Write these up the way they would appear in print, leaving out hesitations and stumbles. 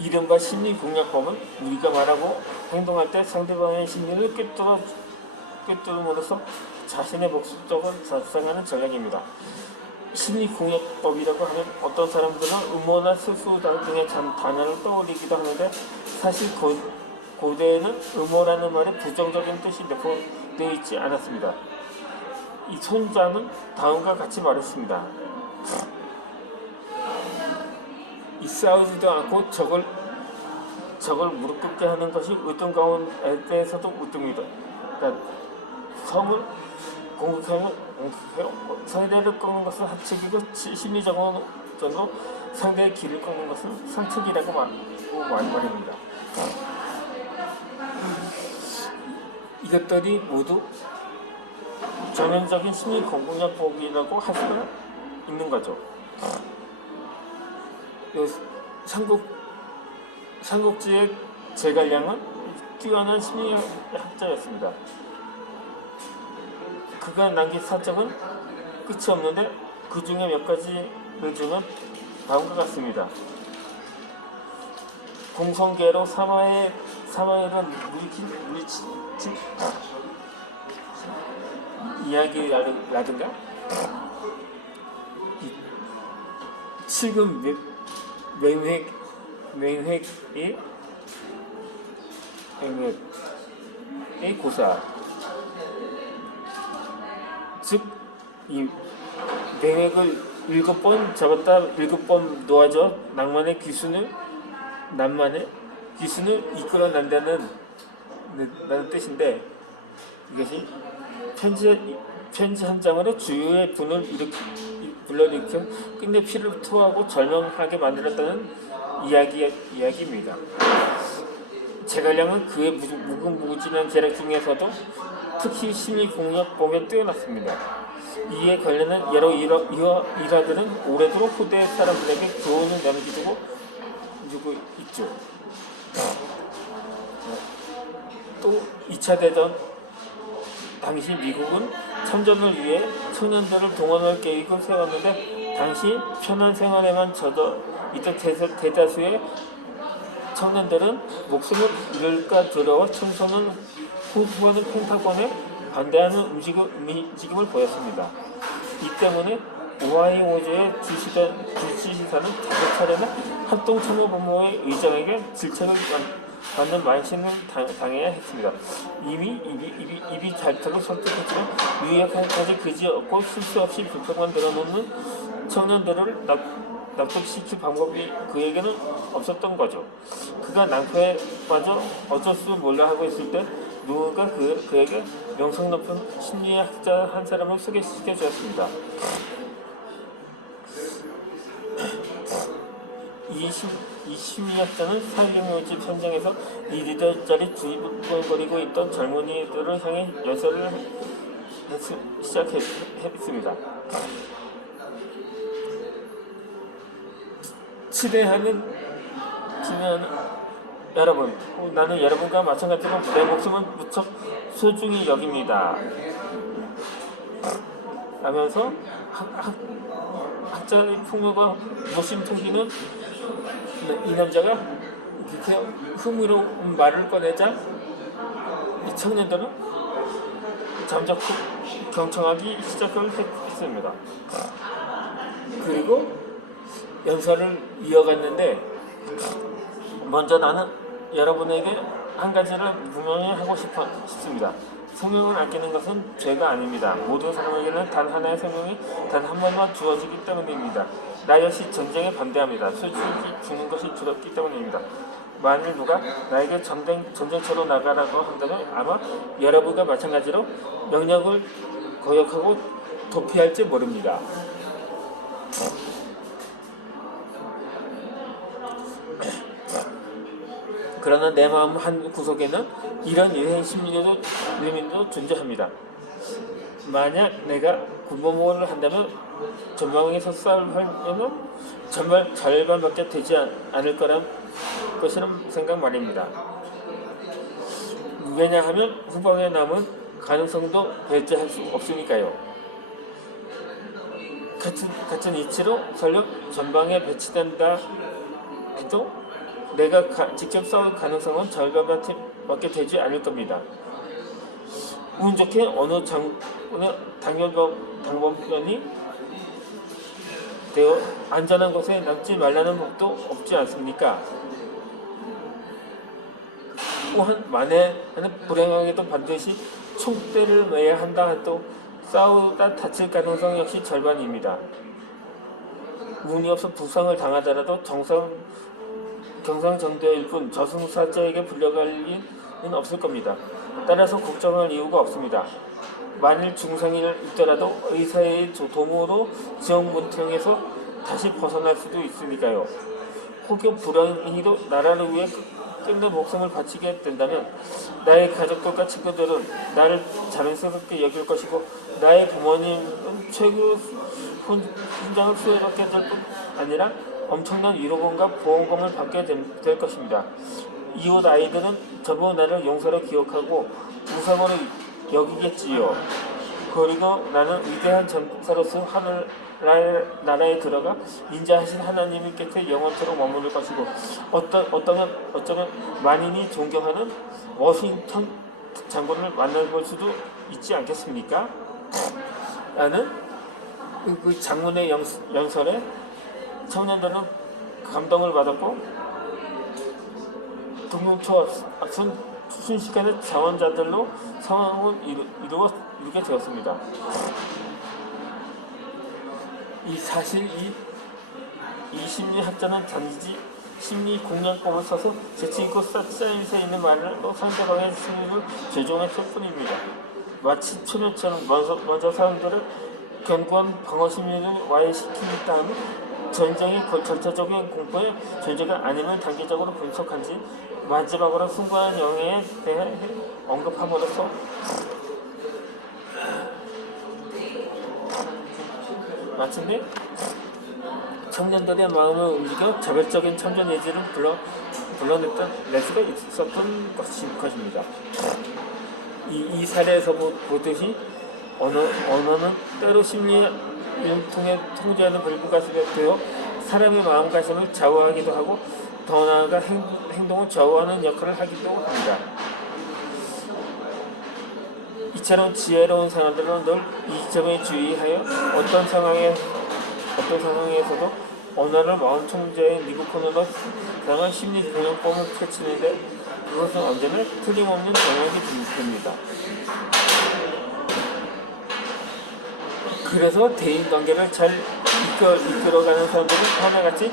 이른바 심리공략법은 우리가 말하고 행동할 때 상대방의 심리를 꿰뚫음으로써 자신의 목적을 달성하는 전략입니다. 심리공략법이라고 하면 어떤 사람들은 음모나 수수 등의 단어를 떠올리기도 하는데, 사실 고대에는 음모라는 말에 부정적인 뜻이 내포되어 있지 않았습니다. 이 손자는 다음과 같이 말했습니다. 이 싸우지도 않고 적을 무릎 꿇게 하는 것이 으뜸 가운데에서도 으뜸이다. 그러니까 성을 공격하여 상대를 꺾는 것은 하책이고, 심리적으로 상대의 길을 꺾는 것은 상책이라고 말입니다. 이것들이 모두 전형적인 심리 공략법이라고 할 수가 있는 거죠. 삼국지의 제갈량은 뛰어난 심리학자였습니다. 그가 남긴 사적은 끝이 없는데 그 중에 몇 가지를 주면 다음과 같습니다. 공성계로 사마엘은 물리친 이야기라든가, 지금 맹획의 고사, 즉 이 맹획을 7번 잡았다 7번 놓아줘 낭만의 귀순을 이끌어낸다는 뜻인데, 이것이 편지 한 장으로 주유의 분을 불러일으켜 끝내 피를 토하고 절망하게 만들었다는 이야기입니다. 제갈량은 그의 무궁무진한 재력 중에서도 특히 심리공략법에 뛰어났습니다. 이에 관련한 여러 일화들은 오래도록 후대 사람들에게 교훈을 남기고 있죠. 또 2차 대전 당시 미국은 참전을 위해 청년들을 동원할 계획을 세웠는데, 당시 편한 생활에만 젖어 있던 대다수의 청년들은 목숨을 잃을까 두려워 총선을 후보하는 펜타곤에 반대하는 움직임을 보였습니다. 이 때문에 오하이오주의 주지사는 5차례나 합동참모본부의 의장에게 질책을 받는 만신을 당해야 했습니다. 입이 닳도록 설득했지만 유약한까지 그지없고 실수 없이 불평만 들어놓는 청년들을 납득시킬 방법이 그에게는 없었던 거죠. 그가 낭패에 빠져 어쩔 수 몰라 하고 있을 때 누군가 그에게 명성 높은 심리학자 한 사람을 소개시켜 주었습니다. 이 심리학자는 사형묘지 현장에서 2리터짜리 주입거리고 있던 젊은이들을 향해 열설을 시작했습니다. 친애하는 여러분, 나는 여러분과 마찬가지로 내 목숨은 무척 소중히 여깁니다 하면서 학자의 풍요가 무심 풍기는 이 남자가 이렇게 흥미로운 말을 꺼내자 이 청년들은 잠적 경청하기 시작을 했습니다. 그리고 연설을 이어갔는데, 먼저 나는 여러분에게 한 가지를 분명히 하고 싶습니다. 생명을 아끼는 것은 죄가 아닙니다. 모든 사람에게는 단 하나의 생명이 단 한 번만 주어지기 때문입니다. 나 역시 전쟁에 반대합니다. 솔직히 죽는 것이 두렵기 때문입니다. 만일 누가 나에게 전쟁터로 나가라고 한다면 아마 여러분과 마찬가지로 명령을 거역하고 도피할지 모릅니다. 그러나 내 마음 한 구석에는 이런 유행 심리도 존재합니다. 만약 내가 군복무를 한다면 전방에서 싸우면 정말 절반밖에 되지 않을 거란 것이란 생각 말입니다. 왜냐하면 후방에 남은 가능성도 배제할 수 없으니까요. 같은 이치로 설령 전방에 배치된다 해도 내가 직접 싸울 가능성은 절반밖에 되지 않을 겁니다. 운 좋게 어느 장군의 당번편이 되어 안전한 곳에 남지 말라는 법도 없지 않습니까? 또한 만에 하는 불행하게도 반드시 총대를 매야 한다 해도 싸우다 다칠 가능성 역시 절반입니다. 운이 없어 부상을 당하더라도 경상정도일 뿐 저승사자에게 불려갈 일은 없을 겁니다. 따라서 걱정할 이유가 없습니다. 만일 증상이 있더라도 의사의 도움으로 지역문턱에서 다시 벗어날 수도 있으니까요. 혹여 불행히도 나라를 위해 끝내 목숨을 바치게 된다면 나의 가족들과 친구들은 나를 자랑스럽게 여길 것이고 나의 부모님은 최고 훈장을 수여받게 될 뿐 아니라 엄청난 위로금과 보험금을 받게 될 것입니다. 이웃 아이들은 전부 나를 용서로 기억하고 우상으로 여기겠지요. 그리고 나는 위대한 전사로서 하늘나라에 들어가 인자하신 하나님 곁에 영원토록 머무를 것이고 어쩌면 만인이 존경하는 워싱턴 장군을 만나볼 수도 있지 않겠습니까? 라는 그 장군의 연설에 청년들은 감동을 받았고 동명초 앞선 순식간에 자원자들로 상황을 이루게 되었습니다. 사실 이 심리학자는 단지 심리 공략법을 써서 재치있고 쌓여져 있는 말로 상대방의 심리를 조종했을 뿐입니다. 마치 초면처럼 먼저 사람들을 견고한 방어 심리를 와해시킨 다음 전쟁의 절차적인 공포의 존재가 아니면 단계적으로 분석한 지 마지막으로 숭고한 영예에 대해 언급함으로써 마침내 청년들의 마음을 움직여 자발적인 참전 의지를 불러냈던 레스가 있었던 것입니다. 이 사례에서 보듯이 언어는 때로 심리의 통해 통제하는 불구가슴이 되어 사람의 마음가짐을 좌우하기도 하고 더 나아가 행동을 좌우하는 역할을 하기도 합니다. 이처럼 지혜로운 사람들은 늘 이 점에 주의하여 어떤 상황에서도 언어를 마음 통제의 미국권으로 사용한 심리 공략법을 펼치는데 그것은 언제나 틀림없는 영향이 됩니다. 그래서 대인관계를 잘 이끌어가는 사람들은 하나같이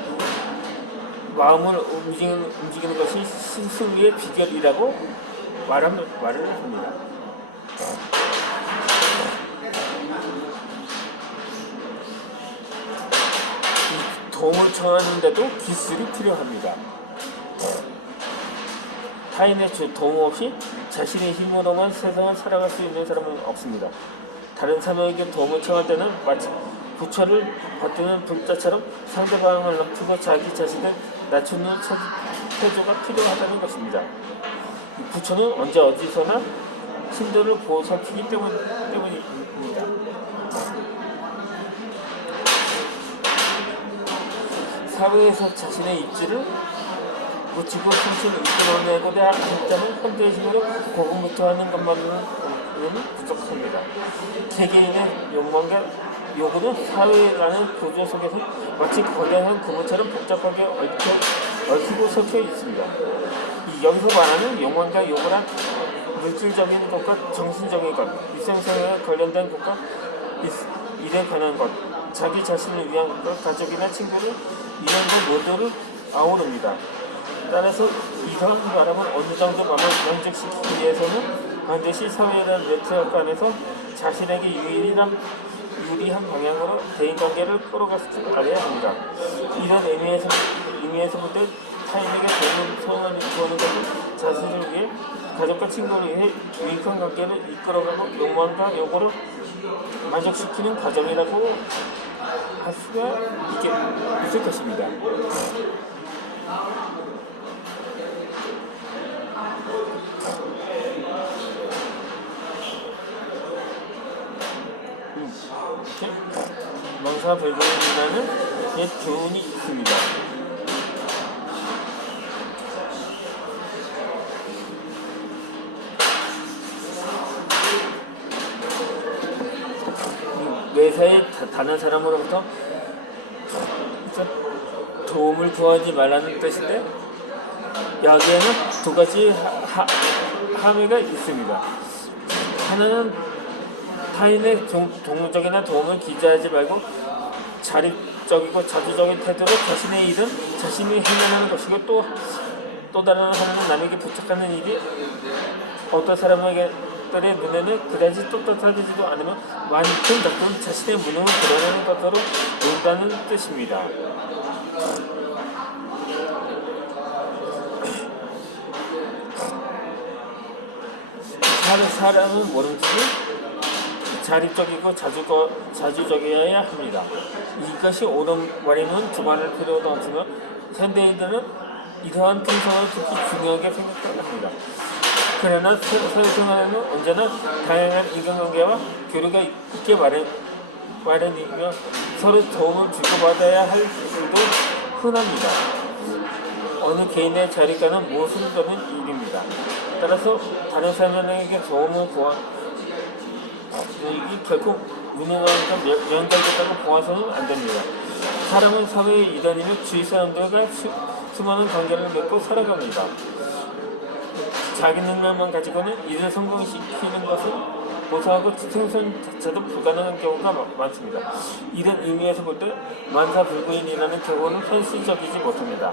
마음을 움직이는 것이 승리의 비결이라고 말을 합니다. 도움을 청하는데도 기술이 필요합니다. 타인의 도움 없이 자신의 힘으로만 세상을 살아갈 수 있는 사람은 없습니다. 다른 사람에게 도움을 청할 때는 마치 부처를 받드는 불자처럼 상대방을 높이고 자기 자신을 낮추는 태도가 필요하다는 것입니다. 부처는 언제 어디서나 신들을 보살피기 때문입니다. 사회에서 자신의 입지를 고치고 숨쉬는 이끌어내고자 한자는 현대의 힘으로 고군분투하는 것만으로는 부족합니다. 개개인의 욕망과 요구는 사회라는 구조 속에서 마치 거대한 구멍처럼 복잡하게 얽히고 섞여 있습니다. 여기서 말하는 욕망과 요구란 물질적인 것과 정신적인 것, 일상생활에 관련된 것과 일에 관한 것, 자기 자신을 위한 것, 가족이나 친구를 이런 것 모두를 아우릅니다. 따라서 이러한 바람을 어느 정도 만족시키기 위해서는 반드시 사회라는 네트워크 안에서 자신에게 유리한 방향으로 대인관계를 끌어갈 줄 알아야 합니다. 이런 의미에서부터 타인에게 도움을 소원을 구하는 것은 자신을 위해 가족과 친구를 위해 유익한 관계를 이끌어가고 욕망과 요구를 만족시키는 과정이라고 할 수가 있을 것입니다. 망사불변이라는 교훈이 있습니다. 무사히 다른 사람으로부터 도움을 구하지 말라는 뜻인데, 여기에는 두 가지 함의가 있습니다. 하나는 타인의 동물적이나 도움을 기대하지 말고 자립적이고 자주적인 태도로 자신의 일은 자신이 해내는 것이고, 또 다른 하나는 남에게 부탁하는 일이 어떤 사람들의 눈에는 그다지 떳떳하지도 않으면 많든 적든 자신의 무능을 드러내는 것으로 본다는 뜻입니다. 사람은 뭐든지 자립적이고 자주적이어야 합니다. 이것이 옳은 말이면 두말할 필요도 없으며, 현대인들은 이러한 품성을 특히 중요하게 생각합니다. 그러나 사회생활에는 언제나 다양한 인간관계와 교류가 있게 마련이며, 서로 도움을 주고받아야 할 일도 흔합니다. 어느 개인의 자립과는 무엇을 떠는 일입니다. 따라서 다른 사람에게 도움을 이게 결코 무능하니까 명작이었다고 보아서는 안 됩니다. 사람은 사회의 일원이며 주위 사람들과 수많은 관계를 맺고 살아갑니다. 자기 능력만 가지고는 일을 성공시키는 것은 고사하고 생선 자체도 불가능한 경우가 많습니다. 이런 의미에서 볼 때 만사불구인이라는 경우는 현실적이지 못합니다.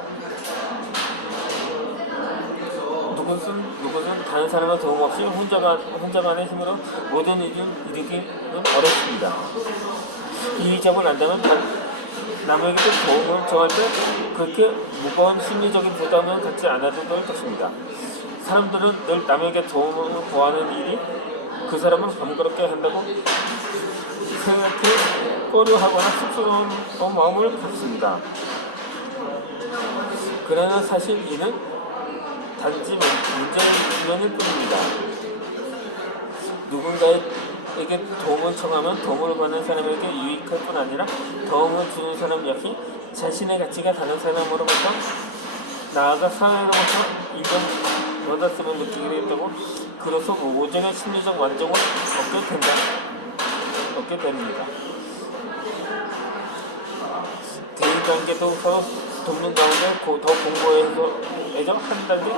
누구든 다른 사람의 도움 없이 혼자만의 힘으로 모든 일을 이루기는 어렵습니다. 이 점을 안다면 남에게도 도움을 청할 때 그렇게 무거운 심리적인 부담을 갖지 않아도 될 것입니다. 사람들은 늘 남에게 도움을 구하는 일이 그 사람을 번거롭게 한다고 생각해 꺼려하거나 쑥스러운 마음을 갖습니다. 그러나 사실 이는 단지 문제일 뿐입니다. 누군가에게 도움을 청하면 도움을 받는 사람에게 유익할 뿐 아니라 도움을 주는 사람 역시 자신의 가치가 다른 사람으로부터 나아가 사회로부터 인정받았음을 느끼게 된다고, 그래서 모종의 심리적 만족을 얻게 됩니다. 대인관계도 서로 돕는 가운데 더 공고해져 한 단계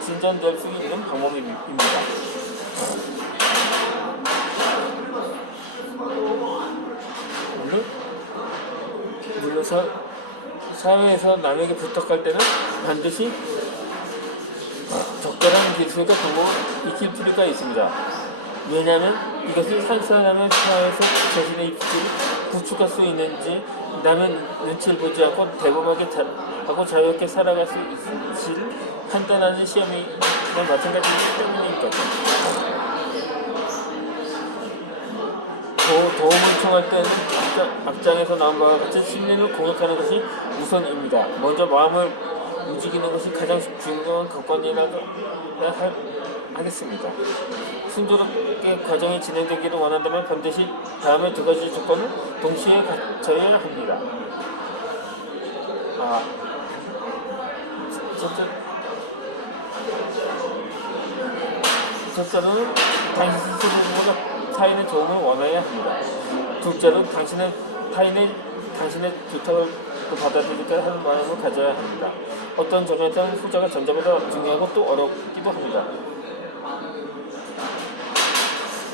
진전될 수 있는 방법입니다. 물론 사회에서 남에게 부탁할 때는 반드시 적절한 기술과 방법을 익힐 필요가 있습니다. 왜냐하면 이것이 한 사람의 사회에서 자신의 입지를 구축할 수 있는지, 남의 눈치를 보지 않고 대범하게 하고 자유롭게 살아갈 수 있을지를 판단하는 시험이나 마찬가지이기 때문이니까요. 도움을 청할 때는 악장에서 나온 바와 같이 심리를 공략하는 것이 우선입니다. 먼저 마음을 움직이는 것이 가장 중요한 관건이라고 하겠습니다. 순조롭게 과정이 진행되기를 원한다면 반드시 다음의 두 가지 조건을 동시에 갖춰야 합니다. 첫째는 당신 스스로가 타인의 도움을 원해야 합니다. 둘째는 당신의 부탁을 받아들이게 하는 마음을 가져야 합니다. 어떤 점에서는 후자가 전자보다 중요하고 또 어렵기도 합니다.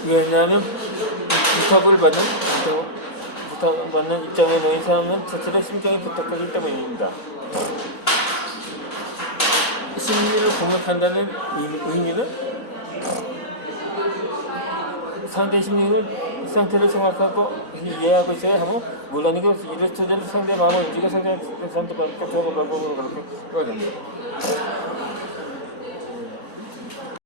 왜냐하면 부탁을 받는 입장에 놓인 사람은 자신의 심정이 부탁하기 때문입니다. 심리를 공략한다는 의미는 상대 심리를 상태를 정확하고 이해하고 있어야 하고, 물론 이를 통해서 상대 마음을 움직여 상대 사람도 들어가고 그렇게 해야 됩니다.